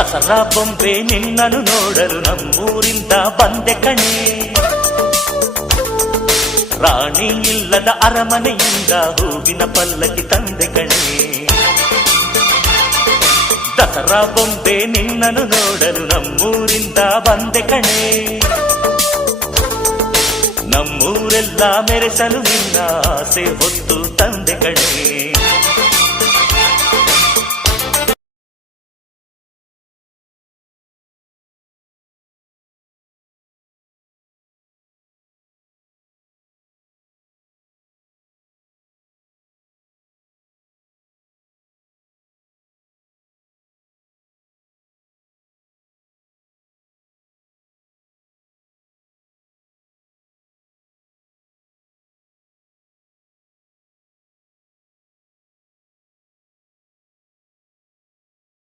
ದಸರಾ ಬೊಂಬೆ ನಿನ್ನನ್ನು ನೋಡಲು ನಮ್ಮೂರಿಂದ ಬಂದೆ ಕಣೆ. ರಾಣಿ ಇಲ್ಲದ ಅರಮನೆಯಿಂದ ಹೂವಿನ ಪಲ್ಲಕ್ಕಿ ತಂದೆ ಕಣೆ. ದಸರಾ ಬೊಂಬೆ ನಿನ್ನನ್ನು ನೋಡಲು ನಮ್ಮೂರಿಂದ ಬಂದೆ ಕಣೆ. ನಮ್ಮೂರೆಲ್ಲ ಮೆರೆಸಲು ನಿನ್ನ ಆಸೆ ಹೊತ್ತು ತಂದೆ ಕಣೆ.